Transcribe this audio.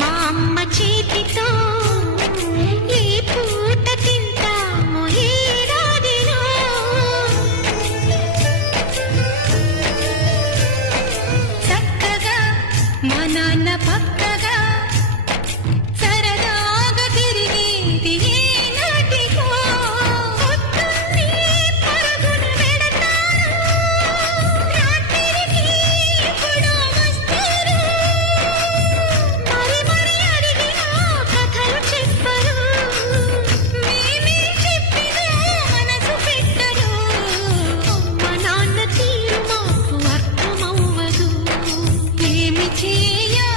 మా అమ్మ చేతితో ఈ పూట తింటాము ఏడాదిలో. చక్కగా మా నాన్న పక్కగా సరదాగా తిరిగేది ఏనాటికో. పొద్దున్నే పరుగున వెడతారు, రాత్రికి ఎప్పుడో వస్తారు. మరి మరి అడిగినా కథలు చెప్పరు, మేమే చెప్పినా మనసు పెట్టరు. అమ్మ నాన్న తీరు మాకు అర్థమవ్వదు, ఏమి చేయాలో